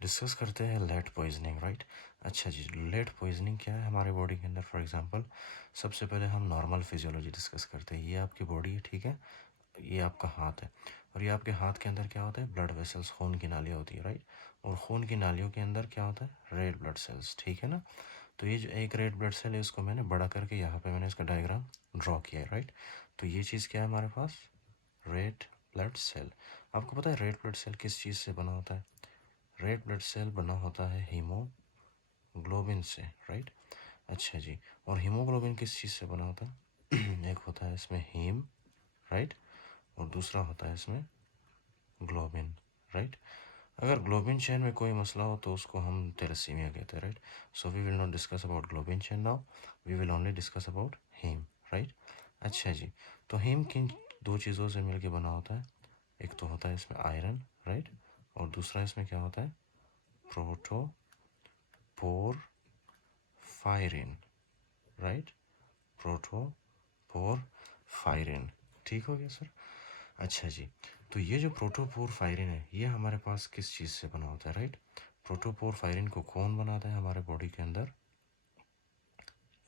Discuss करते हैं lead poisoning, right. अच्छा जी, लेड पॉइजनिंग क्या है हमारे बॉडी के अंदर। फॉर एग्जांपल, सबसे पहले हम नॉर्मल फिजियोलॉजी डिस्कस करते हैं। ये आपकी बॉडी है, ठीक है। ये आपका हाथ है, और ये आपके हाथ के अंदर क्या होता है, ब्लड वेसल्स, खून की नालियाँ होती है, राइट। और खून की नालियों के अंदर क्या होता है, रेड ब्लड सेल्स, ठीक है ना। तो ये जो एक रेड ब्लड सेल है, इसको मैंने बड़ा करके यहाँ पे मैंने इसका डायग्राम ड्रॉ किया है, राइट। तो ये चीज़ क्या है हमारे पास, रेड ब्लड सेल। आपको पता है रेड ब्लड सेल किस चीज़ से बना होता है। रेड ब्लड सेल बना होता है हीमोग्लोबिन से, राइट। अच्छा जी, और हीमोग्लोबिन किस चीज़ से बना होता है एक होता है इसमें हीम, राइट, और दूसरा होता है इसमें ग्लोबिन, राइट। अगर ग्लोबिन चेन में कोई मसला हो तो उसको हम थैलेसीमिया कहते हैं, right. So we will not discuss about globin chain now, we will only discuss about haem, right. अच्छा जी, तो हीम किन दो चीज़ों से मिलके बना होता है। एक तो होता है इसमें आयरन, राइट, और दूसरा इसमें क्या होता है, प्रोटोपोरफायरिन, राइट, प्रोटोपोरफायरिन। ठीक हो गया सर। अच्छा जी, तो ये जो प्रोटोपोरफायरिन है, ये हमारे पास किस चीज़ से बना होता है, राइट। प्रोटोपोरफायरिन को कौन बनाता है हमारे बॉडी के अंदर,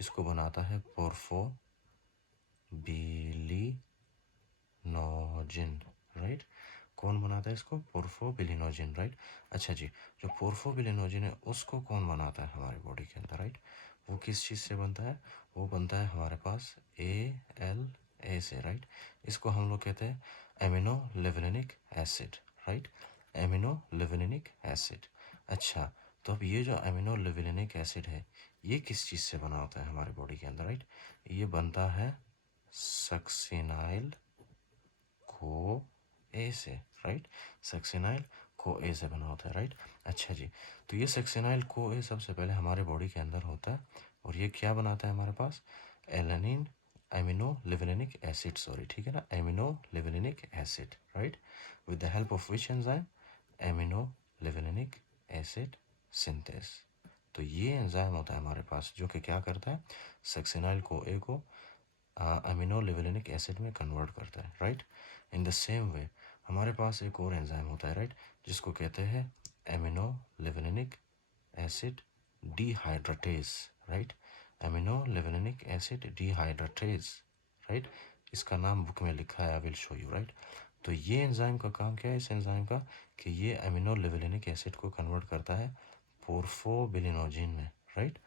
इसको बनाता है पोर्फोबिलिनोजिन, राइट। कौन बनाता है इसको, पोर्फोबिलिनोजिन, राइट। अच्छा जी, जो पोर्फोबिलिनोजिन है उसको कौन बनाता है हमारे बॉडी के अंदर, राइट। वो किस चीज़ से बनता है, वो बनता है हमारे पास ALA से, राइट। इसको हम लोग कहते हैं amino levulinic acid, right, amino levulinic acid. अच्छा, तो अब ये जो एमिनो लेवलिनिक एसिड है, ये किस चीज़ से बना होता है हमारे बॉडी के अंदर, राइट। ये बनता है सक्सिनाइल को ए से, राइट। सक्सिनाइल को ए से बना होता है, राइट। अच्छा जी, तो ये सक्सिनाइल को ए सबसे पहले हमारे बॉडी के अंदर होता है, और ये क्या बनाता है हमारे पास, एलानिन एमिनो लिवलिनिक एसिड, सॉरी, ठीक है ना, amino लिवलिनिक acid, right, with the help of which enzyme, amino लिवलिनिक acid synthase. तो ये एंजाइम होता है हमारे पास जो कि क्या करता है, सक्सिनाइल को ए को अमीनो लिवलिनिक एसिड में कन्वर्ट करता है, right. In the same way हमारे पास एक और एंजाइम होता है, राइट, जिसको कहते हैं amino लिवलिनिक acid dehydratase, right, amino लिवलिनिक acid dehydratase, right. इसका नाम बुक में लिखा है, I will show you, right. तो ये एंजाइम का काम क्या है इस एंजाइम का, कि ये एमिनो लिवलिनिक एसिड को कन्वर्ट करता है पोर्फोबिलिनोजिन में, राइट।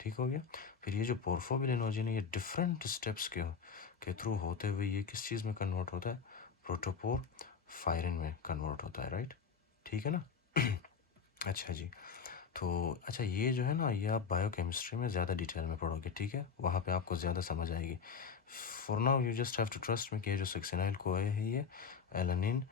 ठीक हो गया। फिर ये जो पोर्फोबिलिनोजिन है, ये डिफरेंट स्टेप्स के थ्रू होते हुए ये किस चीज़ में कन्वर्ट होता है, प्रोटोपोर फायरिन में कन्वर्ट होता है, राइट। ठीक है ना। अच्छा जी, तो अच्छा ये जो है ना, ये आप बायोकेमिस्ट्री में ज़्यादा डिटेल में पढ़ोगे, ठीक है, वहाँ पे आपको ज़्यादा समझ आएगी। For now you just have to trust में कि ये जो सक्सिनाइल को है ये एलानिन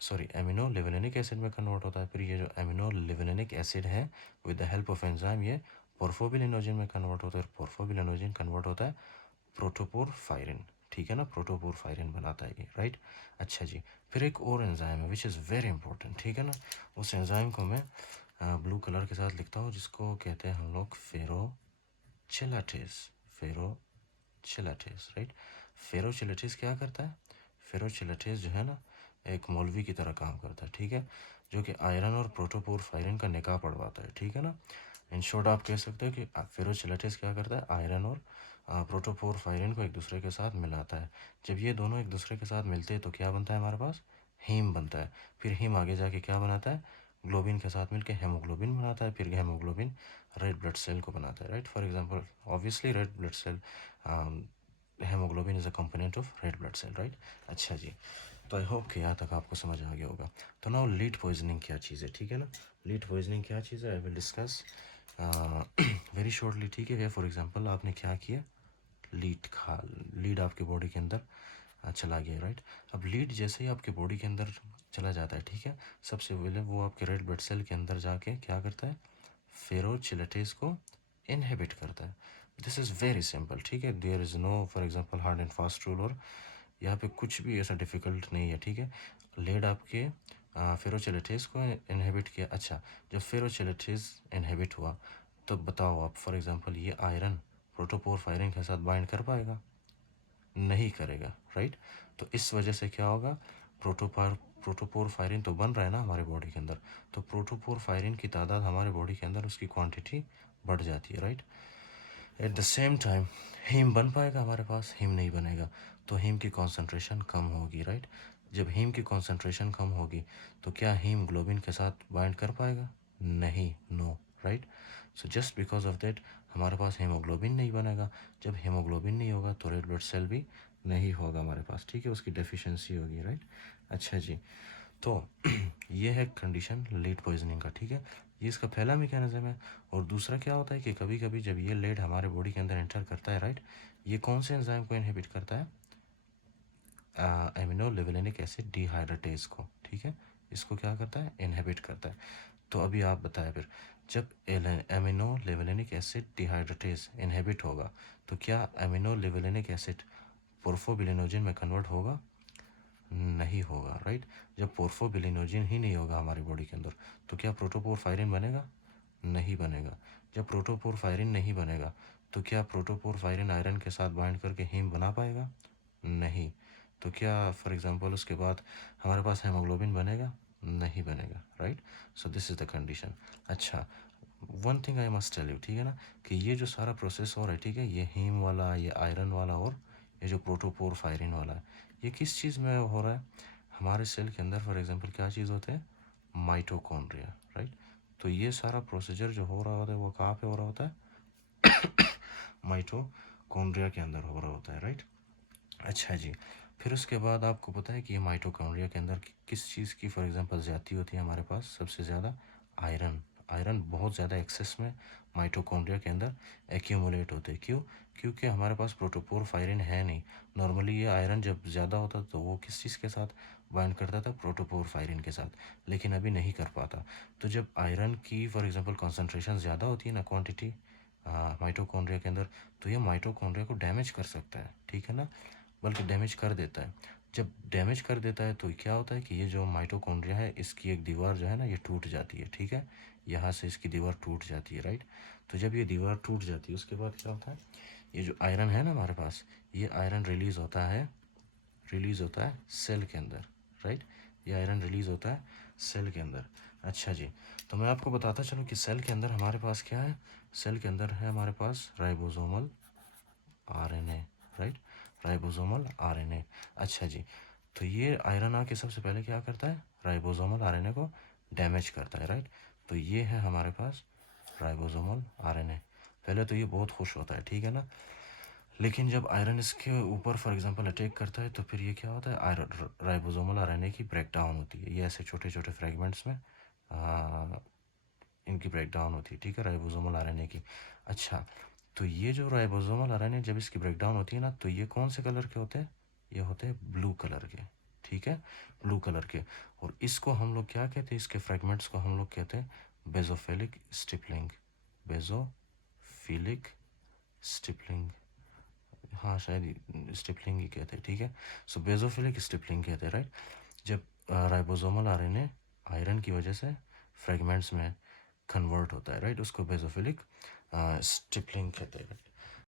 सॉरी एमिनो लिवलिनिक एसिड में कन्वर्ट होता है। फिर ये जो एमिनो लिवलिनिक एसिड है, with the help of enzyme ये पोर्फोबिलिनोजिन में कन्वर्ट होता है, पोर्फोबिलिनोजिन कन्वर्ट होता है प्रोटोपोरफायरिन, ठीक है ना, प्रोटोपोरफायरिन बनाता है ये, राइट। अच्छा जी, फिर एक और एंजाइम है विच इज़ वेरी इंपॉर्टेंट, ठीक है ना। उस एंजाइम को मैं ब्लू कलर के साथ लिखता हूँ, जिसको कहते हैं हम लोग फेरोचिलाटेस, फेरोचिलाटेस, राइट। फेरोचिलाटेस क्या करता है, फेरोचिलाटेस जो है ना, एक मौलवी की तरह काम करता है, ठीक है, जो कि आयरन और प्रोटोपोरफायरिन का निकाह पढ़वाता है, ठीक है ना। इन शॉर्ट आप कह सकते हो कि फेरोचिलाटेस क्या करता है, आयरन और प्रोटोपोरफायरिन को एक दूसरे के साथ मिलाता है। जब ये दोनों एक दूसरे के साथ मिलते हैं तो क्या बनता है हमारे पास, हीम बनता है। फिर हीम आगे जाके क्या बनाता है, ग्लोबिन के साथ मिलकर हेमोग्लोबिन बनाता है। फिर हेमोग्लोबिन रेड ब्लड सेल को बनाता है, right. For example, obviously red blood cell, haemoglobin is a component of red blood cell, right. अच्छा जी, तो आई होप कि यहाँ तक आपको समझ आ गया होगा। तो नाउ लीड पॉइजनिंग क्या चीज़ है, ठीक है ना। लीड पॉइजनिंग क्या चीज़ है, I will discuss very shortly, ठीक है। फॉर एग्जांपल, आपने क्या किया, लीड खा, लीड आपके बॉडी के अंदर चला गया, राइट। अब लीड जैसे ही आपके बॉडी के अंदर चला जाता है, ठीक है, सबसे पहले वो आपके रेड ब्लड सेल के अंदर जाके क्या करता है, फेरोचिलेटेस को इनहिबिट करता है। दिस इज़ वेरी सिंपल, ठीक है, there is no for example hard and fast rule, और यहाँ पे कुछ भी ऐसा डिफ़िकल्ट नहीं है, ठीक है। लीड आपके फेरोचिलेटेस को इनहिबिट किया। अच्छा, जब फेरोचिलेटेस इनहिबिट हुआ तो बताओ आप, फॉर एग्जांपल ये आयरन प्रोटोपोरफायरिन के साथ बाइंड कर पाएगा, नहीं करेगा, राइट। तो इस वजह से क्या होगा, प्रोटोपार प्रोटोपोरफायरिन तो बन रहा है ना हमारे बॉडी के अंदर, तो प्रोटोपोरफायरिन की तादाद हमारे बॉडी के अंदर उसकी क्वांटिटी बढ़ जाती है, right. At the same time haem बन पाएगा हमारे पास? हीम नहीं बनेगा, तो हीम की कॉन्सेंट्रेशन कम होगी, राइट। जब हीम की कॉन्सेंट्रेशन कम होगी तो क्या हीम ग्लोबिन के साथ बाइंड कर पाएगा? नहीं, no, right. So just because of that हमारे पास हीमोग्लोबिन नहीं बनेगा। जब हीमोग्लोबिन नहीं होगा तो रेड ब्लड सेल भी नहीं होगा हमारे पास, ठीक है, उसकी डेफिशिएंसी होगी, राइट। अच्छा जी, तो ये है कंडीशन लीड पॉइजनिंग का, ठीक है। ये इसका पहला मैकेनिज्म है। और दूसरा क्या होता है कि कभी कभी जब ये लेड हमारे बॉडी के अंदर एंटर करता है, राइट, ये कौन से एंजाइम को इनहिबिट करता है? एमिनो लिवोलेनिक एसिड डिहाइड्रेटेज को, ठीक है, इसको क्या करता है? इनहिबिट करता है। तो अभी आप बताएं फिर, जब एमिनो लिवोलेनिक एसिड डिहाइड्रेटेज इनहिबिट होगा तो क्या एमिनो लिवोलेनिक एसिड पोर्फोबिलिनोजिन में कन्वर्ट होगा? नहीं होगा, राइट। जब पोर्फोबिलिनोजिन ही नहीं होगा हमारी बॉडी के अंदर तो क्या प्रोटोपोरफायरिन बनेगा? नहीं बनेगा। जब प्रोटोपोरफायरिन नहीं बनेगा तो क्या प्रोटोपोरफायरिन आयरन के साथ बाइंड करके हीम बना पाएगा? नहीं। तो क्या फॉर एग्जांपल उसके बाद हमारे पास हेमोग्लोबिन बनेगा? नहीं बनेगा, right. So this is the condition. अच्छा, one thing I must tell you, ठीक है ना, कि ये जो सारा प्रोसेस हो रहा है, ठीक है, ये हीम वाला, ये आयरन वाला और ये जो प्रोटोपोरफायरिन वाला है, ये किस चीज़ में हो रहा है? हमारे सेल के अंदर फॉर एग्जांपल क्या चीज़ होता है? Mitochondria, right. तो ये सारा प्रोसीजर जो हो रहा होता है वो कहाँ पे हो रहा होता है? माइटोकॉन्ड्रिया के अंदर हो रहा होता है, राइट। अच्छा जी, फिर उसके बाद आपको पता है कि ये माइटोकॉन्ड्रिया के अंदर किस चीज़ की फॉर एग्जांपल ज़्यादती होती है हमारे पास? सबसे ज़्यादा आयरन। आयरन बहुत ज़्यादा एक्सेस में माइटोकॉन्ड्रिया के अंदर एक्यूमुलेट होते हैं। क्यों? क्योंकि हमारे पास प्रोटोपोरफायरिन है नहीं। नॉर्मली ये आयरन जब ज़्यादा होता तो वो किस चीज़ के साथ बाइंड करता था? प्रोटोपोरफायरिन के साथ, लेकिन अभी नहीं कर पाता। तो जब आयरन की फॉर एग्जांपल कॉन्सेंट्रेशन ज़्यादा होती है ना, क्वांटिटी माइटोकॉन्ड्रिया के अंदर, तो ये माइटोकॉन्ड्रिया को डैमेज कर सकता है, ठीक है ना, बल्कि डैमेज कर देता है। जब डैमेज कर देता है तो क्या होता है कि ये जो माइटोकॉन्ड्रिया है इसकी एक दीवार जो है ना ये टूट जाती है, ठीक है, यहाँ से इसकी दीवार टूट जाती है, राइट। तो जब ये दीवार टूट जाती है उसके बाद क्या होता है? ये जो आयरन है ना हमारे पास, ये आयरन रिलीज़ होता है सेल के अंदर, राइट। ये आयरन रिलीज़ होता है सेल के अंदर। अच्छा जी, तो मैं आपको बताता चलूँ कि सेल के अंदर हमारे पास क्या है? सेल के अंदर है हमारे पास ribosomal RNA, right, ribosomal RNA. अच्छा जी, तो ये आयरन आके सबसे पहले क्या करता है? राइबोसोमल आरएनए को डैमेज करता है, राइट। तो ये है हमारे पास राइबोसोमल आरएनए। पहले तो ये बहुत खुश होता है, ठीक है ना, लेकिन जब आयरन इसके ऊपर फॉर एग्जांपल अटैक करता है तो फिर ये क्या होता है? आयरन राइबोसोमल आरएनए की ब्रेक डाउन होती है। ये ऐसे छोटे छोटे फ्रेगमेंट्स में इनकी ब्रेक डाउन होती है, ठीक है, राइबोसोमल आरएनए की। अच्छा, तो ये जो राइबोसोमल आरएनए जब इसकी ब्रेक डाउन होती है ना तो ये कौन से कलर के होते हैं? ये होते हैं ब्लू कलर के, ठीक है, ब्लू कलर के। और इसको हम लोग क्या कहते हैं? इसके फ्रेगमेंट्स को हम लोग कहते हैं बेजोफिलिक स्टिपलिंग। बेजोफिलिक स्टिपलिंग, हाँ शायद स्टिपलिंग ही कहते हैं, ठीक है। सो बेजोफिलिक स्टिपलिंग कहते हैं, राइट। जब राइबोसोमल आरएनए आयरन की वजह से फ्रेगमेंट्स में कन्वर्ट होता है, राइट, उसको बेजोफिलिक स्टिपलिंग कहते हैं।